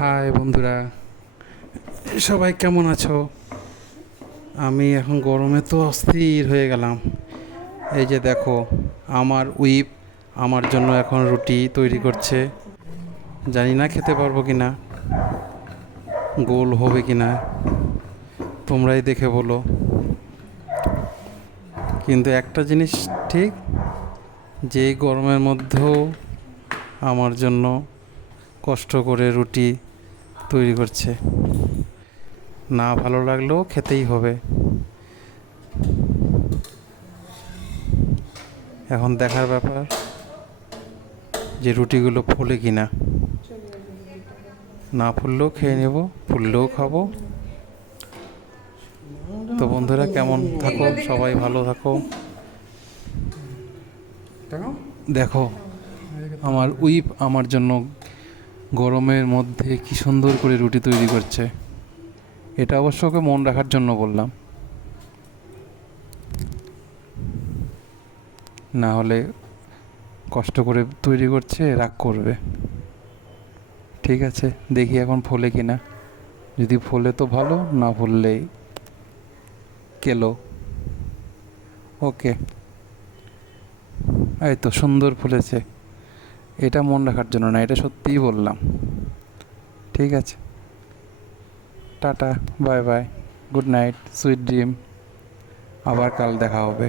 High বন্ধুরা, সবাই কেমন আছো? আমি এখন গরমে তো অস্থির হয়ে গেলাম। এই যে দেখো, আমার উইপ আমার জন্য এখন রুটি তৈরি করছে। জানি না খেতে পারবো কি না, গোল হবে কি না, তোমরাই দেখে বলো। কিন্তু একটা জিনিস ঠিক, যে এই গরমের মধ্যেও আমার জন্য কষ্ট করে রুটি তৈরি করছে। না ভালো লাগলেও খেতেই হবে। এখন দেখার ব্যাপার যে রুটিগুলো ফোলে কি না। না ফুললেও খেয়ে নেব, ফুললেও খাবো। তো বন্ধুরা, কেমন থাকো, সবাই ভালো থাকো। দেখো, আমার উইপ আমার জন্য গরমের মধ্যে কি সুন্দর করে রুটি তৈরি করছে। এটা অবশ্য ওকে মন রাখার জন্য বললাম, না হলে কষ্ট করে তৈরি করছে, রাগ করবে। ঠিক আছে, দেখি এখন ফোলে কিনা। যদি ফোলে তো ভালো, না ফোললেই কেলো। ওকে, এই তো সুন্দর ফুলেছে। এটা মন রাখার জন্য না, এটা সত্যিই বললাম। ঠিক আছে, tata, bye bye, good night, sweet dream. আবার কাল দেখা হবে।